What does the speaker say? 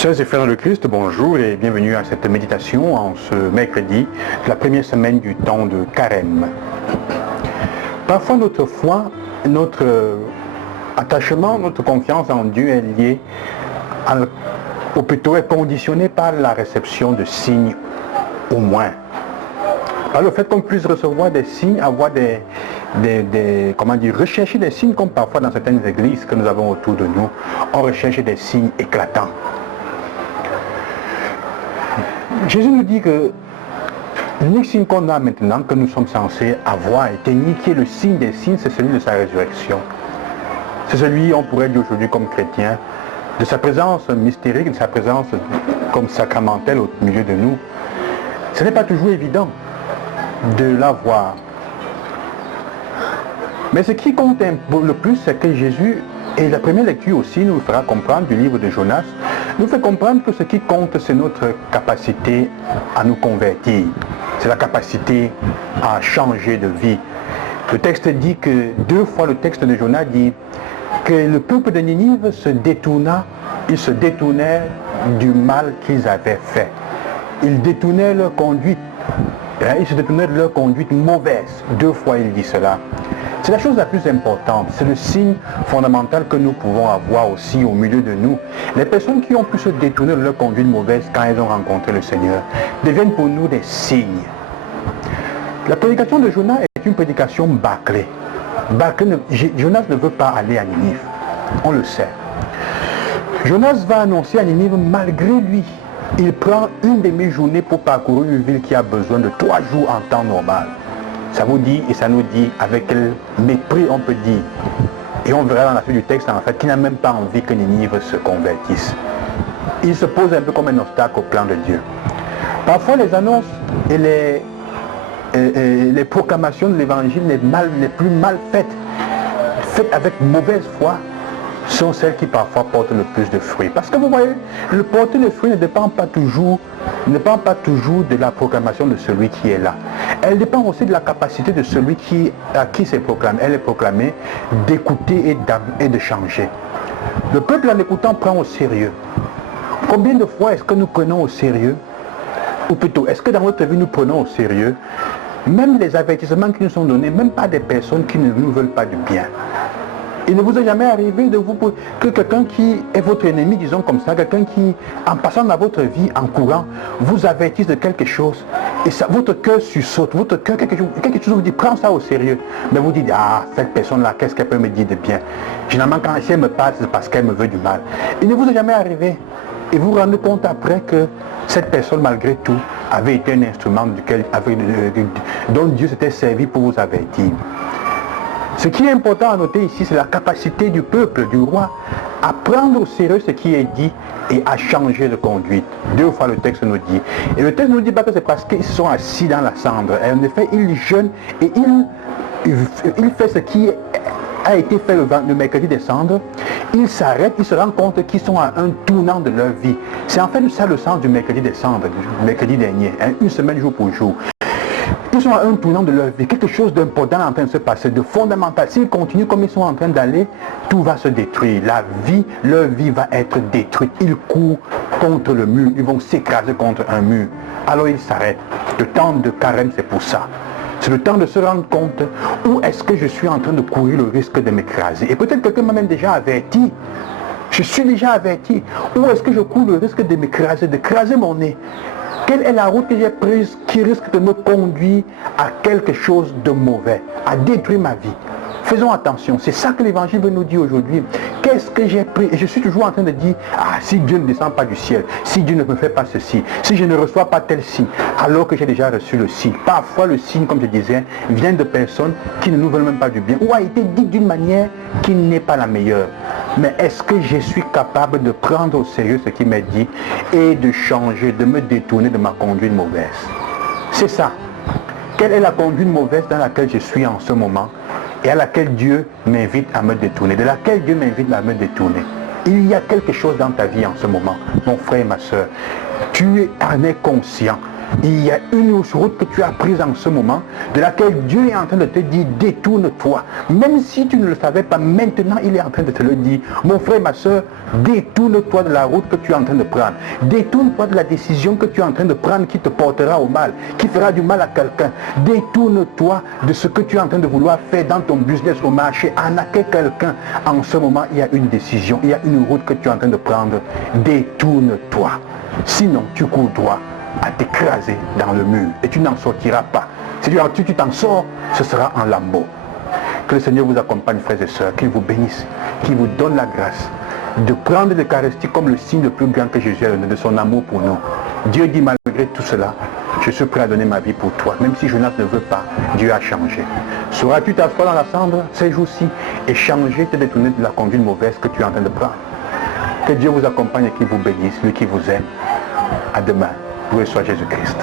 Chers et frères dans le Christ, bonjour et bienvenue à cette méditation en ce mercredi de la première semaine du temps de Carême. Parfois notre foi, notre attachement, notre confiance en Dieu est liée, ou plutôt est conditionnée par la réception de signes au moins. Par le fait qu'on puisse recevoir des signes, avoir rechercher des signes comme parfois dans certaines églises que nous avons autour de nous, on recherche des signes éclatants. Jésus nous dit que l'unique signe qu'on a maintenant, que nous sommes censés avoir, qui est le signe des signes, c'est celui de sa résurrection. C'est celui, on pourrait dire aujourd'hui comme chrétien, de sa présence mystérique, de sa présence comme sacramentelle au milieu de nous. Ce n'est pas toujours évident de l'avoir. Mais ce qui compte le plus, c'est que Jésus, et la première lecture aussi nous fera comprendre du livre de Jonas, nous fait comprendre que ce qui compte, c'est notre capacité à nous convertir. C'est la capacité à changer de vie. Le texte dit que, deux fois le texte de Jonas dit que le peuple de Ninive se détournait du mal qu'ils avaient fait. Ils détournaient leur conduite. Ils se détournaient de leur conduite mauvaise. Deux fois il dit cela. C'est la chose la plus importante, c'est le signe fondamental que nous pouvons avoir aussi au milieu de nous. Les personnes qui ont pu se détourner de leur conduite mauvaise quand elles ont rencontré le Seigneur deviennent pour nous des signes. La prédication de Jonas est une prédication bâclée. Jonas ne veut pas aller à Ninive, on le sait. Jonas va annoncer à Ninive malgré lui. Il prend une demi-journée pour parcourir une ville qui a besoin de 3 jours en temps normal. Ça vous dit et ça nous dit avec quel mépris on peut dire. Et on verra dans la suite du texte en fait qu'il n'a même pas envie que Ninive se convertisse. Il se pose un peu comme un obstacle au plan de Dieu. Parfois les annonces et les proclamations de l'évangile les plus mal faites avec mauvaise foi, sont celles qui parfois portent le plus de fruits. Parce que vous voyez, le porter de fruits ne dépend pas toujours de la proclamation de celui qui est là. Elle dépend aussi de la capacité de celui à qui c'est proclamé. Elle est proclamée d'écouter et de changer. Le peuple en écoutant prend au sérieux. Combien de fois est-ce que nous prenons au sérieux? Ou plutôt, est-ce que dans notre vie nous prenons au sérieux même les avertissements qui nous sont donnés, même pas des personnes qui ne nous veulent pas du bien? Il ne vous est jamais arrivé que quelqu'un qui est votre ennemi, disons comme ça, quelqu'un qui, en passant dans votre vie, en courant, vous avertisse de quelque chose, et ça, votre cœur sursaute, votre cœur, quelque chose vous dit, prends ça au sérieux. Mais vous dites, ah, cette personne-là, qu'est-ce qu'elle peut me dire de bien? Généralement, quand elle me parle, c'est parce qu'elle me veut du mal. Il ne vous est jamais arrivé, et vous vous rendez compte après que cette personne, malgré tout, avait été un instrument dont Dieu s'était servi pour vous avertir. Ce qui est important à noter ici, c'est la capacité du peuple, du roi, à prendre au sérieux ce qui est dit et à changer de conduite. Deux fois le texte nous dit. Et le texte ne nous dit pas que c'est parce qu'ils sont assis dans la cendre. Et en effet, il jeûne et il fait ce qui a été fait le mercredi des cendres. Il s'arrête, il se rend compte qu'ils sont à un tournant de leur vie. C'est en fait ça le sens du mercredi des cendres, du mercredi dernier, une semaine jour pour jour. Ils sont à un tournant de leur vie, quelque chose d'important est en train de se passer, de fondamental. S'ils continuent comme ils sont en train d'aller, tout va se détruire. Leur vie va être détruite. Ils courent contre le mur, ils vont s'écraser contre un mur. Alors ils s'arrêtent. Le temps de carême, c'est pour ça. C'est le temps de se rendre compte où est-ce que je suis en train de courir le risque de m'écraser. Et peut-être quelqu'un m'a même déjà averti. Je suis déjà averti. Où est-ce que je cours le risque de m'écraser, d'écraser mon nez? Quelle est la route que j'ai prise qui risque de me conduire à quelque chose de mauvais, à détruire ma vie? Faisons attention, c'est ça que l'évangile veut nous dire aujourd'hui. Qu'est-ce que j'ai pris? Et je suis toujours en train de dire, ah, si Dieu ne descend pas du ciel, si Dieu ne me fait pas ceci, si je ne reçois pas tel signe, alors que j'ai déjà reçu le signe. Parfois le signe, comme je disais, vient de personnes qui ne nous veulent même pas du bien, ou a été dit d'une manière qui n'est pas la meilleure. Mais est-ce que je suis capable de prendre au sérieux ce qui m'est dit et de changer, de me détourner de ma conduite mauvaise? C'est ça. Quelle est la conduite mauvaise dans laquelle je suis en ce moment et à laquelle Dieu m'invite à me détourner, de laquelle Dieu m'invite à me détourner? Il y a quelque chose dans ta vie en ce moment, mon frère et ma soeur. Tu en es conscient. Il y a une route que tu as prise en ce moment, de laquelle Dieu est en train de te dire, détourne-toi. Même si tu ne le savais pas, maintenant il est en train de te le dire. Mon frère, ma soeur, détourne-toi de la route que tu es en train de prendre. Détourne-toi de la décision que tu es en train de prendre qui te portera au mal, qui fera du mal à quelqu'un. Détourne-toi de ce que tu es en train de vouloir faire dans ton business, au marché, arnaquer quelqu'un. En ce moment, il y a une décision, il y a une route que tu es en train de prendre. Détourne-toi. Sinon, tu cours droit à t'écraser dans le mur et tu n'en sortiras pas. Si tu t'en sors, ce sera en lambeaux. Que le Seigneur vous accompagne, frères et sœurs, qu'il vous bénisse, qu'il vous donne la grâce de prendre l'Eucharistie comme le signe le plus grand que Jésus a donné de son amour pour nous. Dieu dit, malgré tout cela, je suis prêt à donner ma vie pour toi. Même si Jonas ne veut pas, Dieu a changé. Sauras-tu t'asseoir dans la cendre ces jours-ci et changer, te détourner de la conduite mauvaise que tu es en train de prendre? Que Dieu vous accompagne et qu'il vous bénisse, lui qui vous aime. À demain. Loué soit Jésus-Christ.